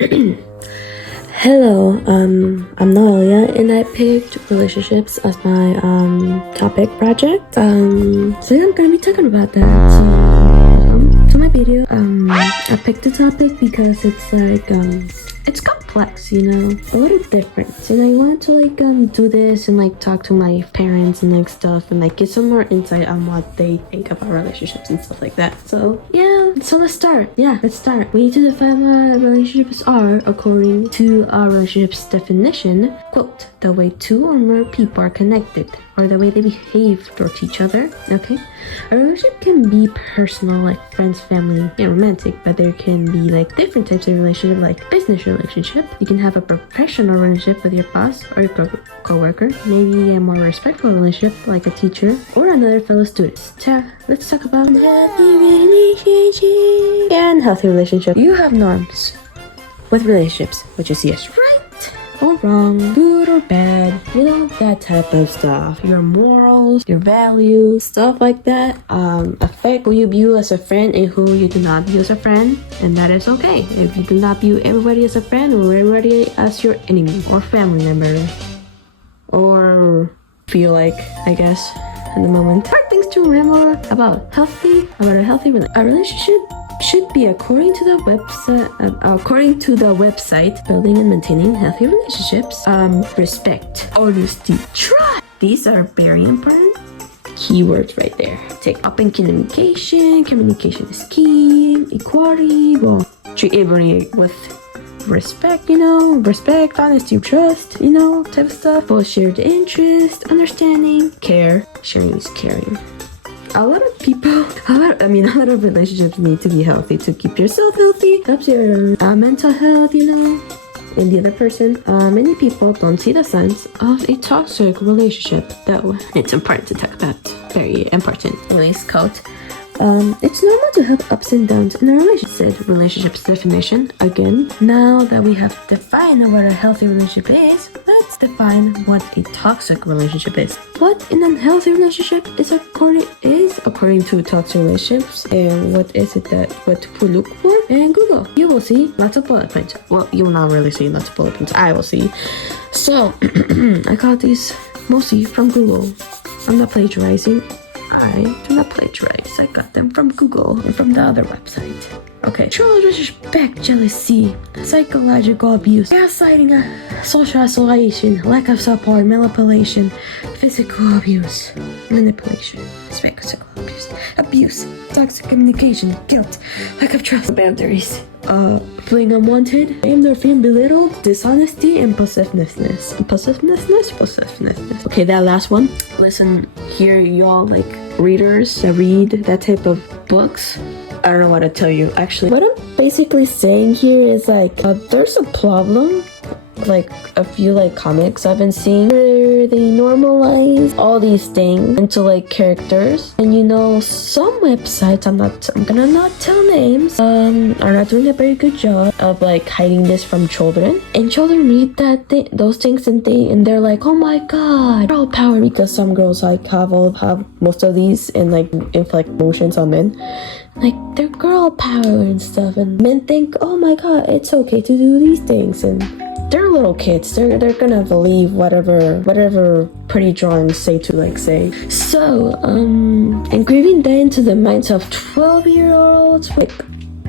Hello, I'm Nalia, and I picked relationships as my topic project. So yeah, I'm gonna be talking about that. So welcome to my video. I picked the topic because it's like it's complex, you know, a little different, and I wanted to like do this and like talk to my parents and like stuff and like get some more insight on what they think about relationships and stuff like that. So yeah, so let's start. We need to define what relationships are according to our relationships definition. Quote, the way two or more people are connected, or the way they behave towards each other. Okay, a relationship can be personal, like friends, family, and romantic, but there can be like different types of relationship, like business relationship. You can have a professional relationship with your boss or your co-worker, maybe a more respectful relationship like a teacher or another fellow student. Let's talk about healthy relationship and healthy relationship. You have norms with relationships, what you see as right or wrong, good or bad, you know, that type of stuff. Your morals, your values, stuff like that affect who you view as a friend and who you do not view as a friend, and that is okay. If you do not view everybody as a friend or everybody as your enemy or family member, or feel like, I guess, in the moment. Hard things to remember about a healthy relationship should be according to the website building and maintaining healthy relationships, respect, honesty, trust. These are very important keywords right there. Take open communication is key. Equality, well, treat everybody with respect, you know, honesty, trust, you know, type of stuff. Both shared interest, understanding, care. Sharing is caring. A lot of relationships need to be healthy to keep yourself healthy, helps your mental health, you know, and the other person. Many people don't see the signs of a toxic relationship, though it's important to talk about. Very important. Release quote. It's normal to have ups and downs in a relationship. Relationships definition. Again, now that we have defined what a healthy relationship is, let's define what a toxic relationship is. What an unhealthy relationship is according to toxic relationships, and what to look for in Google. You will see lots of bullet points. Well, you will not really see lots of bullet points. I will see. So I got these mostly from Google. I'm not plagiarizing. I do not plagiarize. I got them from Google and from the other website. Okay. Control, disrespect, jealousy, psychological abuse, gaslighting, social isolation, lack of support, manipulation, physical abuse, physical abuse, toxic communication, guilt, lack of trust, boundaries, feeling unwanted, blame or feeling belittled, dishonesty, and possessiveness. Okay, that last one. Listen here, y'all, like readers that read that type of books. I don't know what to tell you. Actually, what I'm basically saying here is like there's a problem. Like a few like comics I've been seeing where they normalize all these things into like characters, and you know, some websites, I'm gonna not tell names, are not doing a very good job of like hiding this from children, and children read those things and they're like, oh my god, girl power, because some girls like have most of these and like inflict emotions on men, like they're girl power and stuff, and men think, oh my god, it's okay to do these things, and they're little kids. They're gonna believe whatever pretty drawings say. So, engraving that into the minds of 12-year-olds, like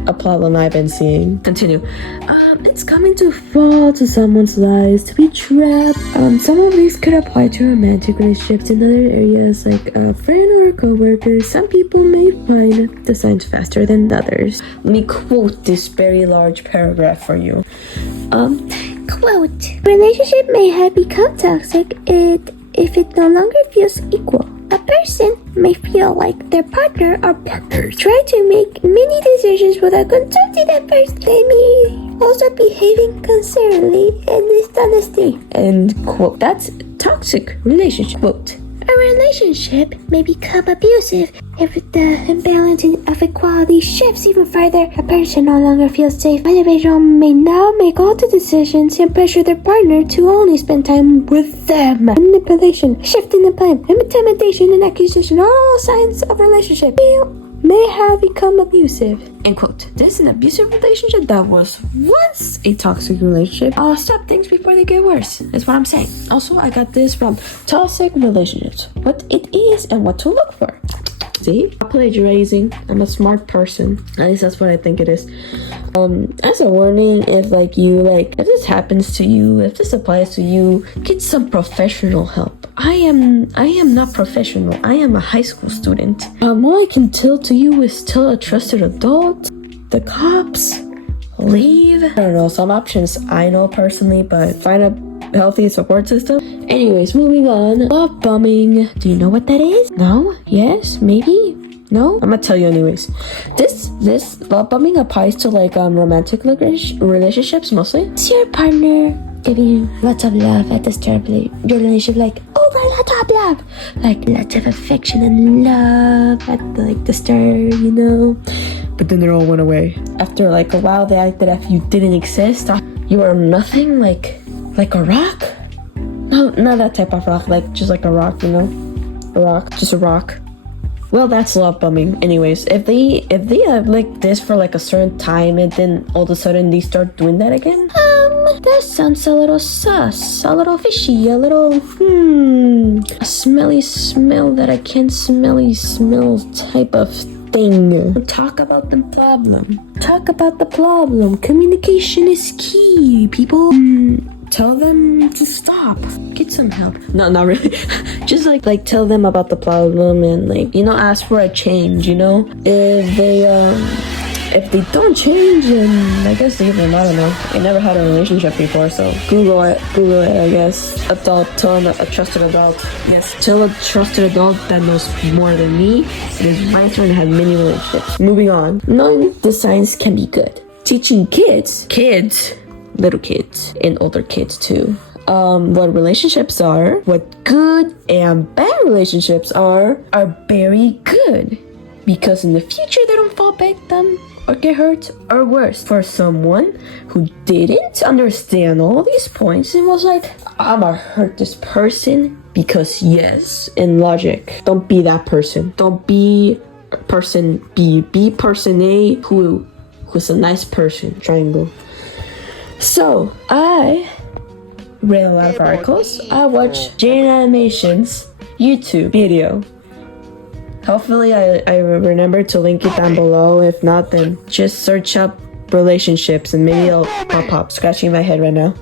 a problem I've been seeing. Continue. It's coming to fall to someone's lives, to be trapped. Some of these could apply to romantic relationships in other areas, like a friend or a co-worker. Some people may find the signs faster than others. Let me quote this very large paragraph for you. Quote, relationship may have become toxic if it no longer feels equal. A person may feel like their partner or partners try to make many decisions without consulting them first. They may also behave inconsiderately and dishonesty. End quote. That's toxic relationship. Quote. A relationship may become abusive if the imbalancing of equality shifts even further. A person no longer feels safe. An individual may now make all the decisions and pressure their partner to only spend time with them. Manipulation, shifting the blame, intimidation, and accusation are all signs of relationship. may have become abusive. End quote. This is an abusive relationship that was once a toxic relationship. Stop things before they get worse, is what I'm saying. Also, I got this from Toxic Relationships. What it is and what to look for. See? I'm plagiarizing. I'm a smart person. At least that's what I think it is. As a warning, if if this happens to you, if this applies to you, get some professional help. I am not professional. I am a high school student. All I can tell to you is tell a trusted adult, the cops, leave. I don't know, some options I know personally, but find a healthy support system. Anyways, moving on. Love bombing. Do you know what that is? No? Yes? Maybe? No? I'm gonna tell you anyways. This love bombing applies to romantic relationships mostly. It's your partner giving you lots of love at the start of your relationship, lots of love, lots of affection and love at the start, but then it all went away. After a while, they acted as if you didn't exist. You are nothing, like a rock. No, not that type of rock, just a rock, a rock, just a rock. Well, that's love bombing. Anyways, if they have this for a certain time and then all of a sudden they start doing that again, that sounds a little sus, a little fishy, a little a smelly smell that I can't smelly smell type of thing. Talk about the problem. Talk about the problem. Communication is key, people. Tell them to stop. Get some help. No, not really. Just tell them about the problem and ask for a change. If they don't change, then I guess I don't know. I never had a relationship before, so Google it, I guess. Tell a trusted adult. Yes, tell a trusted adult that knows more than me. It is my turn to have many relationships. Moving on. Knowing the signs can be good. Teaching kids, little kids, and older kids too, what relationships are, what good and bad relationships are very good. Because in the future, they don't fall victim or get hurt, or worse, for someone who didn't understand all these points and was like, I'm gonna hurt this person because yes, in logic. Don't be that person. Don't be person B. Be person A who's a nice person. Triangle. So, I read a lot of articles. I watched Jane Animation's YouTube video. Hopefully I remember to link it down below. If not, then just search up relationships and maybe it'll pop up. Scratching my head right now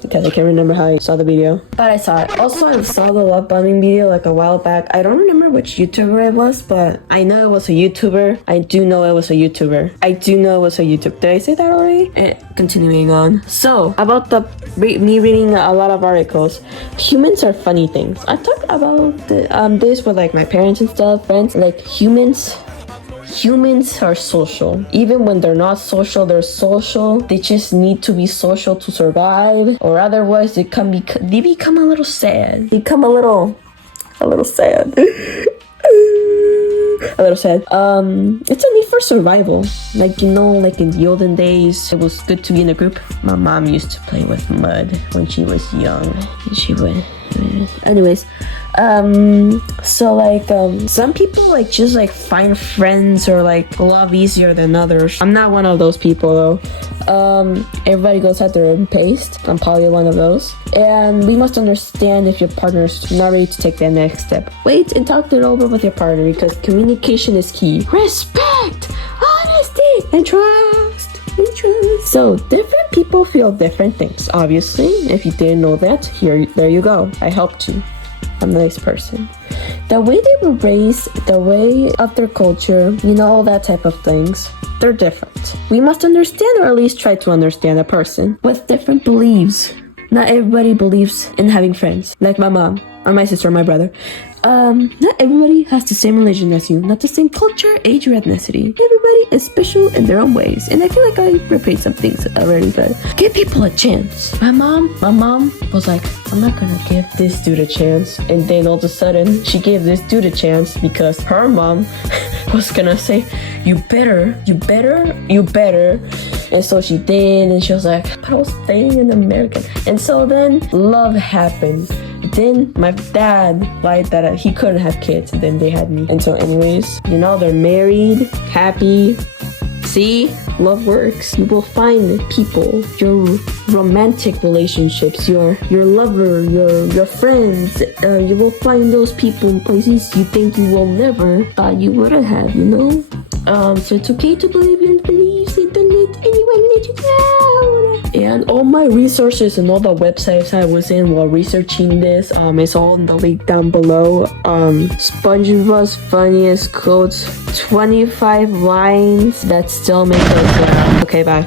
because I can't remember how I saw the video. But I saw it. Also, I saw the love bombing video a while back. I don't remember which YouTuber it was, but I know it was a YouTuber. I do know it was a YouTuber. Did I say that already? Continuing on. So, about me reading a lot of articles. Humans are funny things. I talked about this with my parents and stuff, friends. Humans are social. Even when they're not social, they're social. They just need to be social to survive, or otherwise they become a little sad. Become a little sad. A little sad. It's a need for survival. In the olden days, it was good to be in a group. My mom used to play with mud when she was young. She would. Anyways, some people just find friends or love easier than others. I'm not one of those people though. Everybody goes at their own pace. I'm probably one of those. And we must understand if your partner's not ready to take that next step. Wait and talk it over with your partner because communication is key. Respect, honesty, and trust. So different people feel different things. Obviously, if you didn't know that, there you go. I helped you. I'm a nice person. The way they were raised, the way of their culture, all that type of things, they're different. We must understand, or at least try to understand, a person with different beliefs. Not everybody believes in having friends, like my mom, or my sister, or my brother. Not everybody has the same religion as you, not the same culture, age, or ethnicity. Everybody is special in their own ways, and I feel like I repeat some things already, but give people a chance. My mom was like, I'm not gonna give this dude a chance, and then all of a sudden, she gave this dude a chance because her mom was gonna say, you better, and so she did, and she was like, but I was staying in America, and so then love happened. then my dad lied that he couldn't have kids, and then they had me. And so anyways, they're married, happy. See, love works. You will find people, your romantic relationships, your lover, your friends. You will find those people in places you think you will never thought you would have, So it's okay to believe in beliefs and don't let anyone let you down. And all my resources and all the websites I was in while researching this, is all in the link down below. SpongeBob's funniest quotes, 25 lines that still make us laugh. Okay, bye.